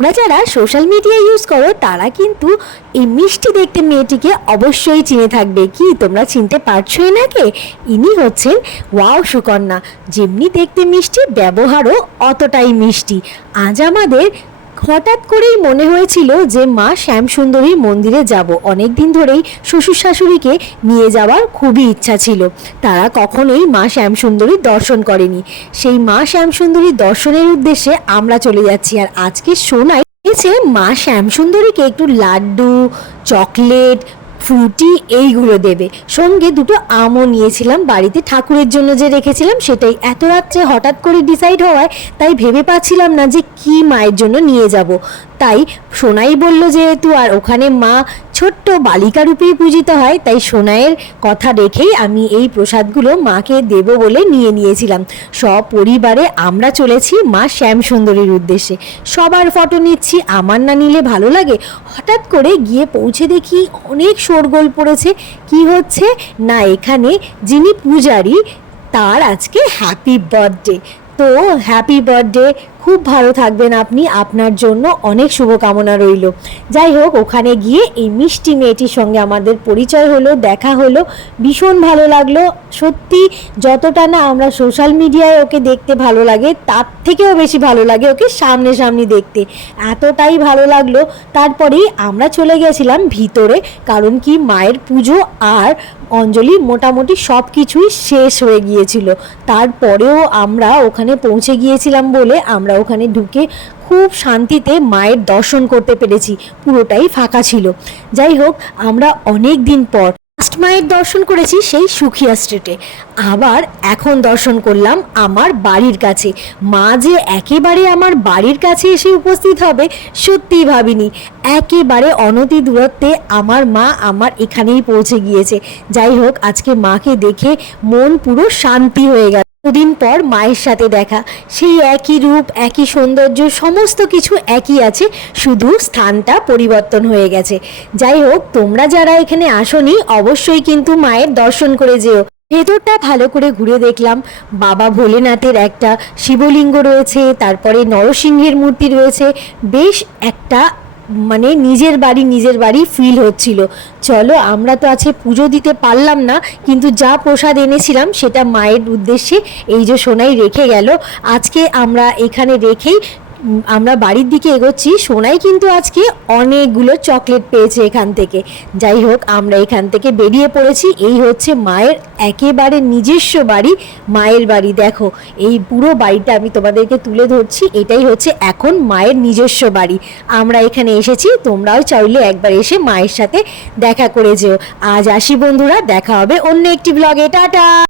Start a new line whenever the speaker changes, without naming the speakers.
তোমরা যারা social media use করো, তারা কিন্তু এই মিষ্টি দেখতে মেয়েটিকে অবশ্যই চিনে থাকবে। কি, তোমরা চিনতে পারছ এনাকে ইনি হচ্ছেন ওয়াও সুকন্যা। যেমনি দেখতে মিষ্টি, ব্যবহারও অতটাই মিষ্টি। আজ আমাদের হঠাৎ করেই মনে হয়েছিল যে মা শ্যামসুন্দরীর মন্দিরে যাব। অনেক দিন ধরেই শ্বশুর শাশুড়িকে নিয়ে যাওয়ার খুবই ইচ্ছা ছিল। তারা কখনোই মা শ্যামসুন্দরীর দর্শন করেনি। সেই মা শ্যামসুন্দরীর দর্শনের উদ্দেশ্যে আমরা চলে যাচ্ছি। আর আজকে এসে মা শ্যামসুন্দরীকে একটু লাড্ডু, চকলেট ফ্রুটি এইগুলো দেবে। সঙ্গে দুটো আমও নিয়েছিলাম বাড়িতে। ঠাকুরের জন্য যে রেখেছিলাম সেটাই। এত রাত্রে হঠাৎ করে ডিসাইড হওয়ায় তাই ভেবে পাচ্ছিলাম না যে কি মায়ের জন্য নিয়ে যাব। তাই সোনাই বলল যেহেতু আর ওখানে মা ছোট্ট বালিকা রূপেই পূজিত হয়, তাই সোনাইয়ের কথা রেখেই আমি এই প্রসাদগুলো মাকে দেব বলে নিয়ে নিয়েছিলাম। সপরিবারে আমরা চলেছি মা শ্যামসুন্দরীর উদ্দেশ্যে। সবার ফটো নিচ্ছি, আমার না নিলে ভালো লাগে? হঠাৎ করে গিয়ে পৌঁছে দেখি অনেক শোরগোল পড়েছে। কি হচ্ছে? না, এখানে যিনি পূজারি, তার আজকে হ্যাপি বার্থডে তো হ্যাপি বার্থডে খুব ভালো থাকবেন আপনি। আপনার জন্য অনেক শুভকামনা রইল। যাই হোক, ওখানে গিয়ে এই মিষ্টি মেয়েটির সঙ্গে আমাদের পরিচয় হলো, দেখা হলো। ভীষণ ভালো লাগল। সত্যি, যতটা না আমরা সোশ্যাল মিডিয়ায় ওকে দেখতে ভালো লাগে, তার থেকেও বেশি ভালো লাগে ওকে সামনে সামনে দেখতে। এতটাই ভালো লাগল। তারপরেই আমরা চলে গেছিলাম ভিতরে, কারণ কি মায়ের পুজো আর অঞ্জলি, মোটামুটি সব কিছুই শেষ হয়ে গিয়েছিল। তারপরেও আমরা ওখানে পৌঁছে গিয়েছিলাম বলে আমরা ওখানে ঢুকে খুব শান্তিতে মায়ের দর্শন করতে পেরেছি। পুরোটাই ফাঁকা ছিল। যাই হোক, আমরা অনেক দিন পর মায়ের দর্শন করেছি সেই সুখিয়া স্ট্রিটে। আবার এখন দর্শন করলাম আমার বাড়ির কাছে। মা যে একেবারে আমার বাড়ির কাছে এসে উপস্থিত হবে, সত্যিই ভাবিনি। একেবারে অনতি দূরত্বে আমার মা আমার এখানেই পৌঁছে গিয়েছে। যাই হোক, আজকে মাকে দেখে মন পুরো শান্তি হয়ে গেল। দুদিন পর মায়ের সাথে দেখা। সেই একই রূপ, একই সৌন্দর্য, সমস্ত কিছু একই আছে, শুধু স্থানটা পরিবর্তন হয়ে গেছে। যাই হোক, তোমরা যারা এখানে আসনি, অবশ্যই কিন্তু মায়ের দর্শন করে যেও। ভেতরটা ভালো করে ঘুরে দেখলাম। বাবা ভোলেনাথের একটা শিবলিঙ্গ রয়েছে, তারপরে নরসিংহের মূর্তি রয়েছে। বেশ একটা মানে নিজের বাড়ি নিজের বাড়ি ফিল হচ্ছিল। চলো, আমরা তো আছে পুজো দিতে পারলাম না, কিন্তু যা প্রসাদ এনেছিলাম সেটা মায়ের উদ্দেশ্যে এই যে সোনাই রেখে গেল। আজকে আমরা এখানে রেখেই আমরা বাড়ির দিকে এগোচ্ছি। সোনাই কিন্তু আজকে অনেকগুলো চকলেট পেয়েছে এখান থেকে। যাই হোক, আমরা এখান থেকে বেরিয়ে পড়েছি। এই হচ্ছে মায়ের একেবারে নিজস্ব বাড়ি, মায়ের বাড়ি। দেখো, এই পুরো বাড়িটা আমি তোমাদেরকে তুলে ধরছি। এটাই হচ্ছে এখন মায়ের নিজস্ব বাড়ি। আমরা এখানে এসেছি, তোমরাও চাইলে একবার এসে মায়ের সাথে দেখা করে যেও। আজ আসি বন্ধুরা, দেখা হবে অন্য একটি ব্লগে টাটা!